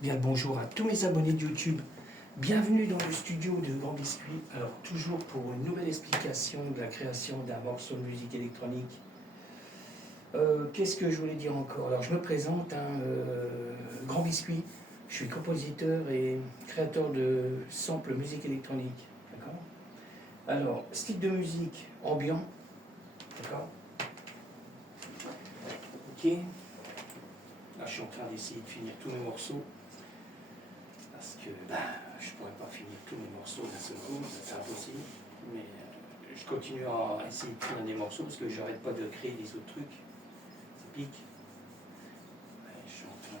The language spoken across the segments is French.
Bien le bonjour à tous mes abonnés de YouTube. Bienvenue dans le studio de Grand Biscuit. Alors toujours pour une nouvelle explication de la création d'un morceau de musique électronique. Qu'est-ce que je voulais dire encore? Alors je me présente, Grand Biscuit. Je suis compositeur et créateur de samples musique électronique. D'accord. Alors, style de musique ambiant. D'accord. Ok. Là je suis en train d'essayer de finir tous mes morceaux. Parce que je ne pourrais pas finir tous mes morceaux d'un seul coup, c'est impossible. Mais je continue à essayer de finir des morceaux parce que j'arrête pas de créer des autres trucs. Ça pique. Je suis en train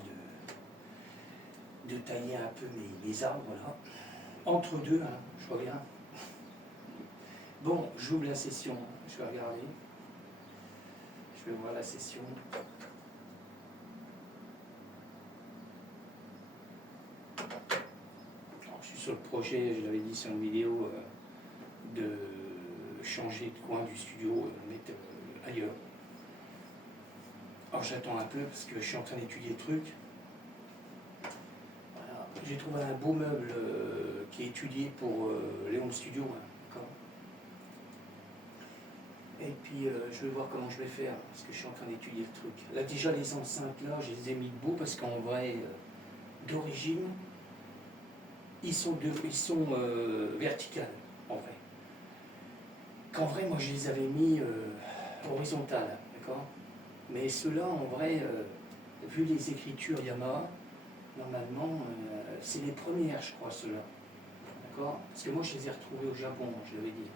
de tailler un peu mes arbres là. Entre deux, hein, je reviens. Bon, j'ouvre la session, je vais regarder. Je vais voir la session. Alors, je suis sur le projet, je l'avais dit sur une vidéo, de changer de coin du studio et le mettre ailleurs. Alors j'attends un peu parce que je suis en train d'étudier le truc. Voilà. J'ai trouvé un beau meuble qui est étudié pour les home studios. Hein, et puis je vais voir comment je vais faire parce que je suis en train d'étudier le truc. Là déjà les enceintes là, je les ai mis debout parce qu'en vrai, d'origine, ils sont verticales en vrai. Qu'en vrai, moi je les avais mis horizontales, d'accord. Mais ceux-là, en vrai, vu les écritures Yamaha, normalement, c'est les premières, je crois, ceux-là. D'accord. Parce que moi, je les ai retrouvés au Japon, je l'avais dit.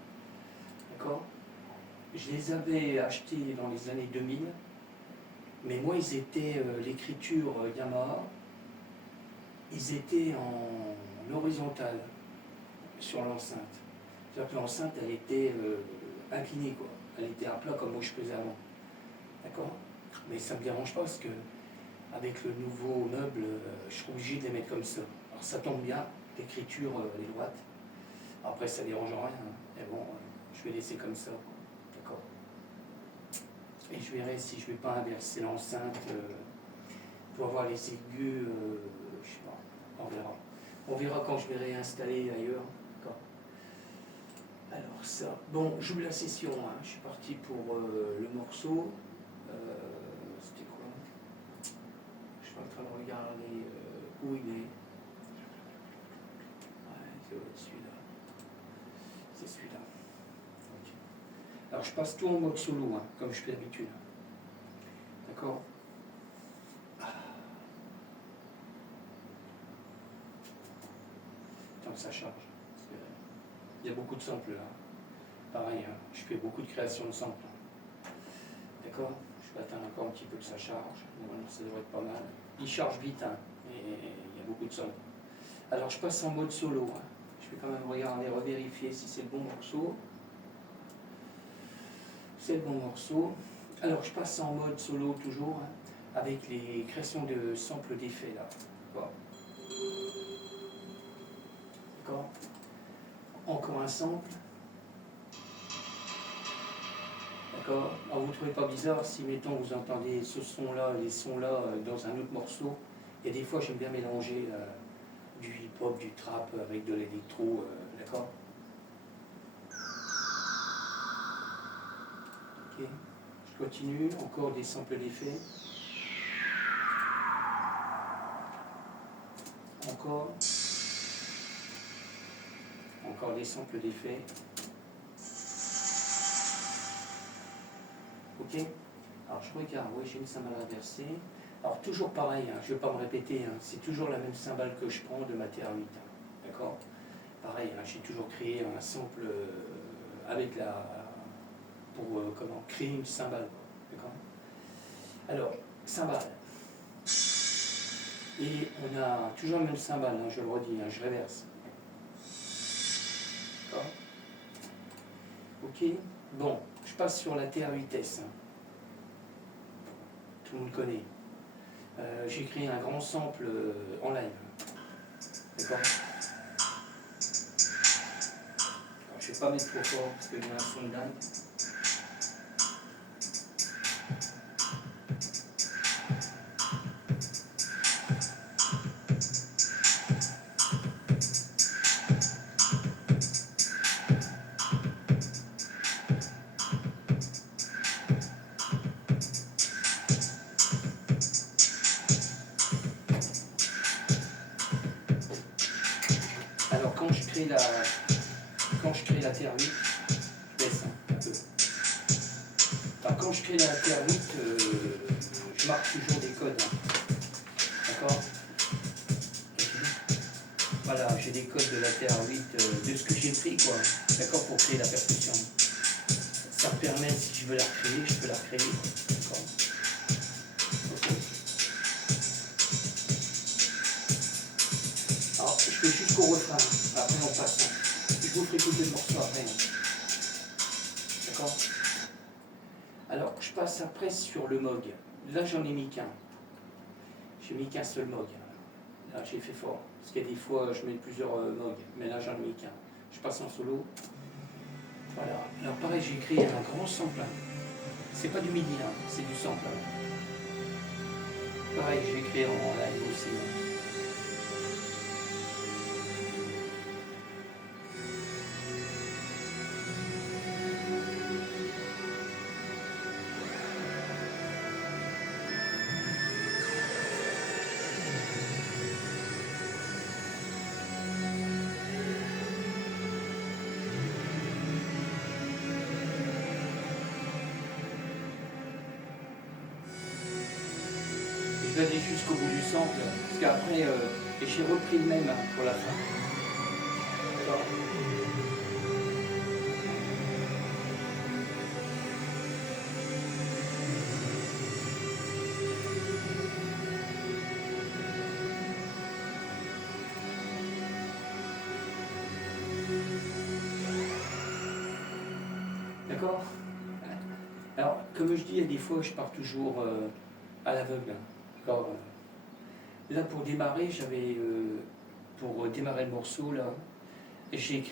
D'accord. Je les avais achetés dans les années 2000, mais moi, ils étaient, l'écriture Yamaha, ils étaient en horizontal sur l'enceinte. C'est-à-dire que l'enceinte, elle était inclinée, quoi. Elle était à plat comme moi je faisais avant. D'accord. Mais ça ne me dérange pas parce que avec le nouveau meuble, je suis obligé de les mettre comme ça. Alors ça tombe bien, l'écriture est droite. Après ça ne dérange rien, hein. Mais bon, je vais laisser comme ça. D'accord. Et je verrai si je ne vais pas inverser l'enceinte pour avoir les aigus, je sais pas, on verra. On verra quand je vais réinstaller ailleurs. D'accord. Alors ça, bon, j'ouvre la session, hein. Je suis parti pour le morceau. C'était quoi? Je suis en train de regarder où il est. Ouais, c'est celui-là. C'est celui-là. Okay. Alors je passe tout en mode solo, hein, comme je fais d'habitude. D'accord. Tant que ça charge. Il y a beaucoup de samples là. Pareil, hein, je fais beaucoup de création de samples. D'accord. Je vais attendre encore un petit peu que ça charge. Normalement ça devrait être pas mal. Il charge vite, hein, mais il y a beaucoup de samples. Alors je passe en mode solo. Hein. Je vais quand même regarder, revérifier si c'est le bon morceau. C'est le bon morceau. Alors je passe en mode solo toujours, hein, avec les créations de samples d'effets là. D'accord. Encore un sample. D'accord. Alors vous ne trouvez pas bizarre si mettons vous entendez ce son là, les sons là dans un autre morceau. Et des fois j'aime bien mélanger du hip-hop, du trap avec de l'électro, d'accord. Ok. Je continue, encore des samples d'effets. Encore des samples d'effets. Ok. Alors je regarde, oui j'ai une cymbale inversée. Alors toujours pareil, hein, je ne vais pas me répéter, hein, c'est toujours la même cymbale que je prends de ma TR8. Hein, d'accord. Pareil, hein, j'ai toujours créé un sample avec pour créer une cymbale. D'accord. Alors, cymbale. Et on a toujours la même cymbale, hein, je le redis, hein, je réverse. D'accord. Ok. Bon, je passe sur la TR8S. Hein. Tout le monde connaît. J'ai créé un grand sample en live. D'accord. Je ne vais pas mettre trop fort parce qu'il y a un son de dingue. quand je crée la terre 8, je baisse un peu. Alors, quand je crée la terre 8, je marque toujours des codes. D'accord? Voilà, j'ai des codes de la terre 8, de ce que j'ai pris, quoi. D'accord? Pour créer la percussion. Ça me permet, si je veux la recréer, je peux la recréer. D'accord? Ok. Alors, je fais jusqu'au refrain. Après, on passe. Je vous ferai écouter le morceau après. D'accord? Alors, je passe après sur le Moog. Là, j'en ai mis qu'un. J'ai mis qu'un seul Moog. Là, j'ai fait fort. Parce qu'il y a des fois, je mets plusieurs Moog. Mais là, j'en ai mis qu'un. Je passe en solo. Voilà. Alors, pareil, j'ai créé un grand sample. C'est pas du midi, hein, c'est du sample. Pareil, je vais créer en live aussi. Je vais aller jusqu'au bout du sample, parce qu'après, j'ai repris le même pour la fin. D'accord. D'accord. Alors, comme je dis, il y a des fois, je pars toujours à l'aveugle. D'accord. Là, pour démarrer, pour démarrer le morceau, là, j'ai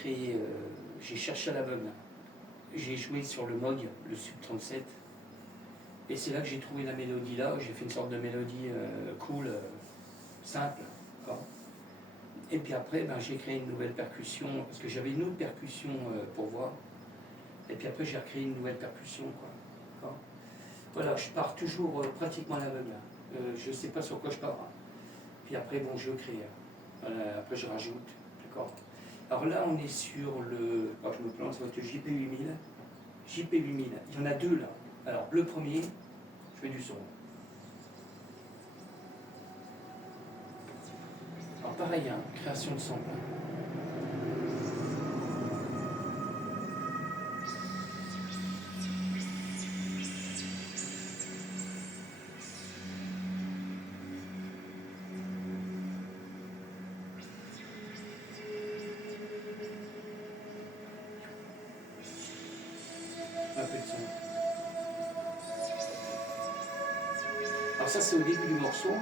cherché à l'aveugle. J'ai joué sur le Moog, le Sub 37, et c'est là que j'ai trouvé la mélodie là. J'ai fait une sorte de mélodie cool, simple. D'accord. Et puis après, ben, j'ai créé une nouvelle percussion, parce que j'avais une autre percussion pour voir. Et puis après, j'ai recréé une nouvelle percussion, quoi. D'accord. Voilà, je pars toujours pratiquement à l'aveugle. Je ne sais pas sur quoi je pars. Puis après, bon, je crée. Voilà, après, je rajoute. D'accord. Alors là, on est sur le. Alors, je me plante sur le JP8000. JP8000. Il y en a deux là. Alors, le premier, je fais du son. Alors, pareil, hein, création de son. Un peu de son. Alors, ça, c'est au début du morceau.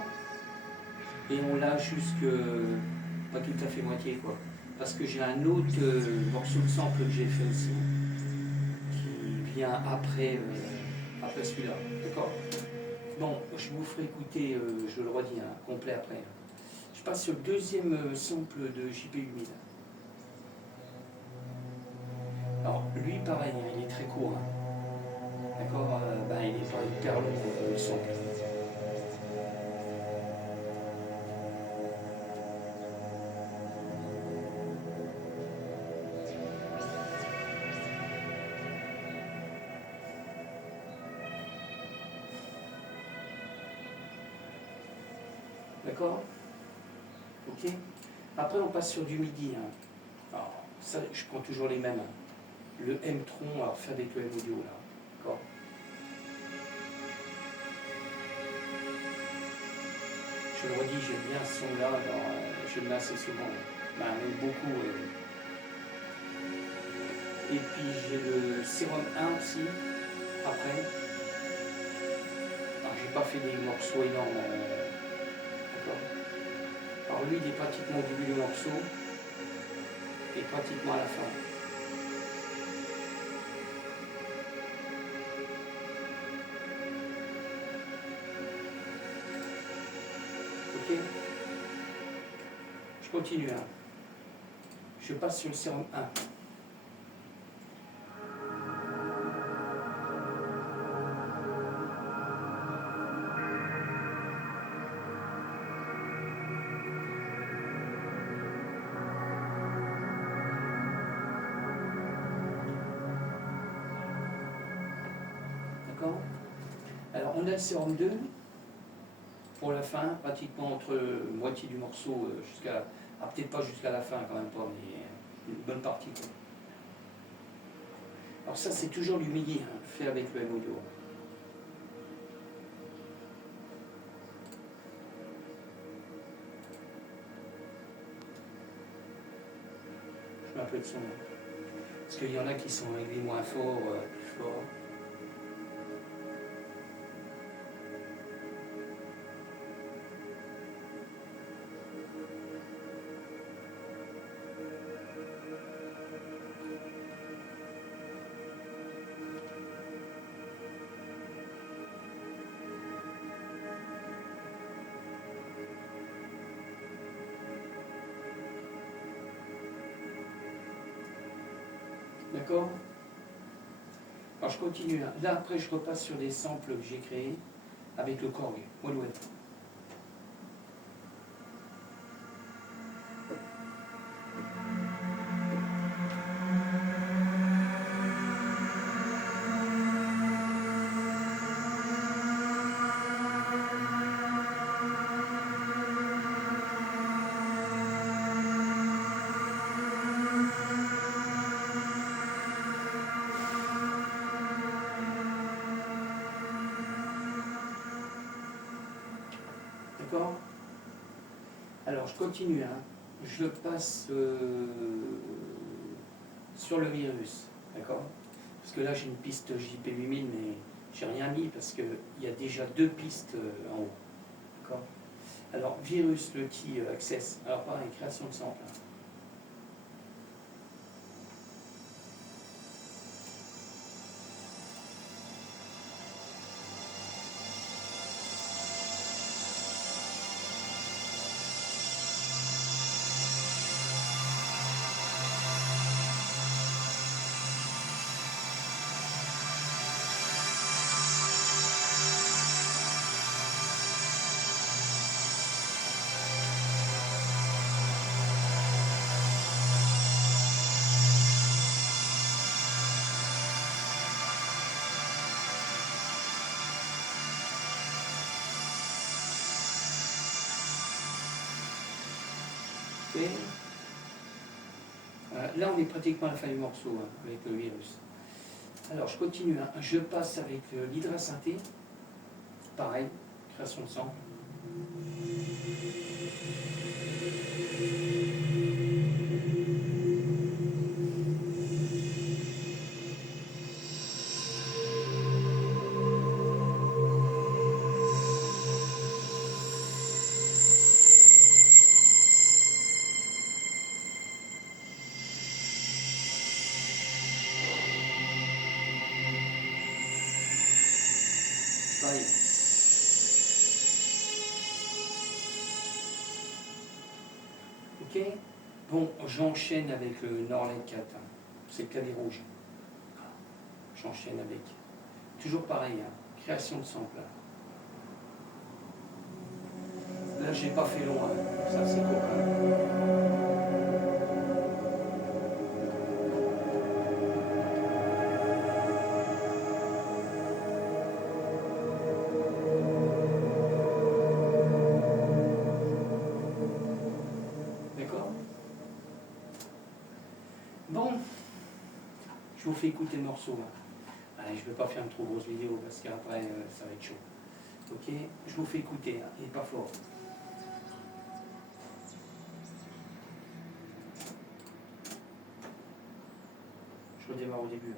Et on l'a jusque. Pas tout à fait moitié, quoi. Parce que j'ai un autre morceau de sample que j'ai fait aussi, qui vient après celui-là. D'accord. Bon, je vous ferai écouter, je le redis, hein, complet après. Je passe sur le deuxième sample de JP8000. Alors, lui, pareil, il est très court. Hein. D'accord. Il n'est pas hyper long, le sample. D'accord. Ok. Après, on passe sur du MIDI. Hein. Alors, ça, je prends toujours les mêmes. Le M-Tron, alors fait avec le M-Audio, là. D'accord. Je le redis, j'aime bien ce son-là, alors je le mets assez souvent. Même beaucoup. Et puis j'ai le Serum 1 aussi, après. Alors j'ai pas fait des morceaux énormes. D'accord. Alors lui, il est pratiquement au début du morceau et pratiquement à la fin. Ok. Je continue. Hein. Je passe sur le Serum 1. D'accord. Alors on a le sérum 2 pour la fin, pratiquement entre moitié du morceau jusqu'à... Ah, peut-être pas jusqu'à la fin quand même pas, mais une bonne partie. Quoi. Alors ça c'est toujours du midi, hein, fait avec le MODO. Je mets un peu de son. Parce qu'il y en a qui sont réglés moins fort, plus fort. D'accord. Alors je continue. Là après je repasse sur des samples que j'ai créés avec le Korg, Wallweb. D'accord. Alors je continue. Hein. Je passe sur le virus. D'accord. Parce que là j'ai une piste JP8000 mais j'ai rien mis parce qu'il y a déjà deux pistes en haut. D'accord. Alors virus, le key access. Alors pareil, création de sample. Okay. Là, on est pratiquement à la fin du morceau hein, avec le virus. Alors, je continue. Hein. Je passe avec l'hydrasynthé. Pareil, création de sample. Pareil. Ok. Bon, j'enchaîne avec le Norlec 4. Hein. C'est le clavier rouge. J'enchaîne avec. Toujours pareil, hein. Création de sample. Là, j'ai pas fait long. Hein. Ça, c'est court quand même. Bon, je vous fais écouter le morceau. Hein. Allez, je ne vais pas faire une trop grosse vidéo parce qu'après ça va être chaud. Ok, je vous fais écouter, hein. Il n'est pas fort. Je redémarre au début. Hein.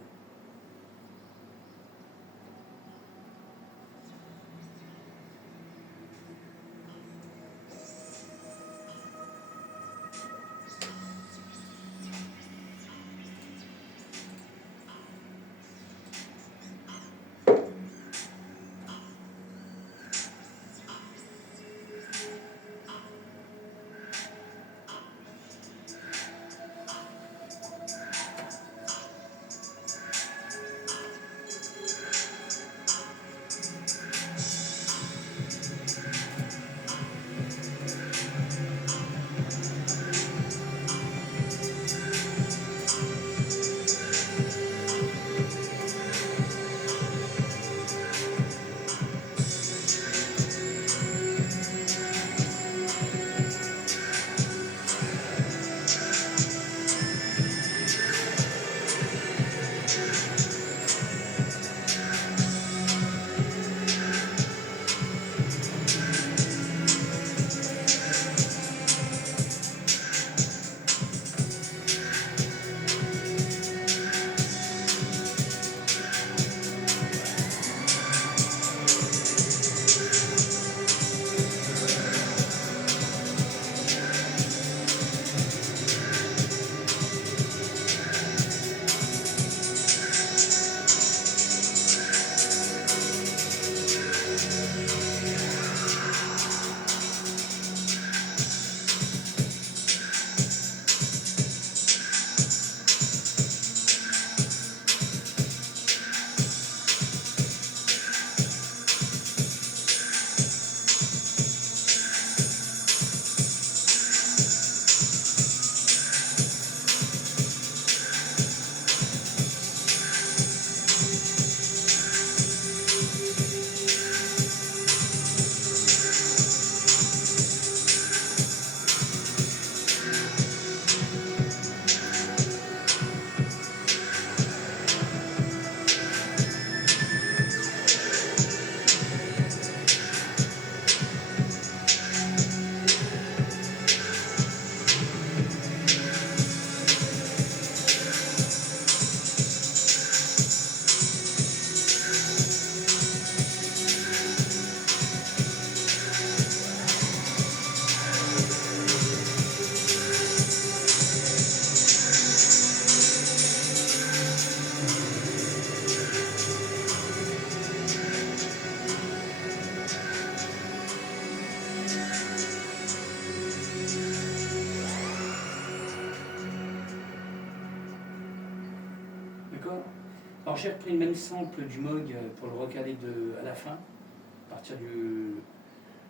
Alors j'ai repris le même sample du Moog pour le recaler à la fin, à partir du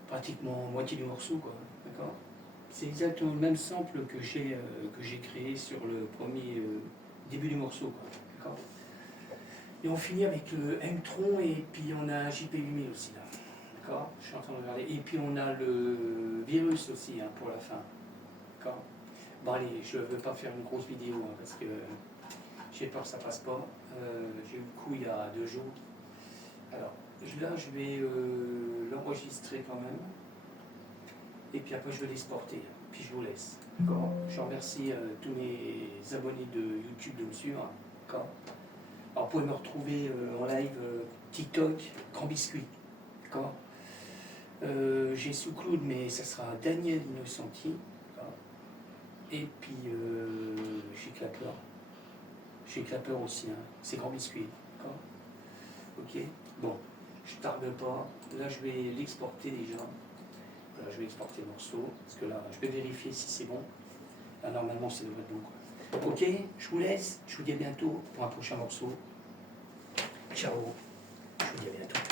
pratiquement moitié du morceau, quoi. D'accord. C'est exactement le même sample que j'ai créé sur le premier début du morceau, quoi. D'accord. Et on finit avec le M-Tron et puis on a JP8000 aussi là. D'accord. Je suis en train de regarder. Et puis on a le virus aussi hein, pour la fin. D'accord. Bon allez, je ne veux pas faire une grosse vidéo hein, parce que j'ai peur que ça passe pas. J'ai eu le coup il y a 2 jours. Alors là je vais l'enregistrer quand même. Et puis après je vais l'exporter. Puis je vous laisse. D'accord. Je remercie tous mes abonnés de YouTube de me suivre. D'accord. Alors vous pouvez me retrouver en live TikTok, Grand Biscuit. D'accord. J'ai sous Claude, mais ça sera Daniel Innocenti. Et puis chez Clapper. Chez Clapper aussi, hein. C'est Grand Biscuit. D'accord. Ok. Bon, je tarde pas. Là, je vais l'exporter déjà. Voilà, je vais exporter le morceau. Parce que là, je vais vérifier si c'est bon. Là, normalement, c'est devrait être bon, quoi. Ok, je vous laisse. Je vous dis à bientôt pour un prochain morceau. Ciao. Je vous dis à bientôt.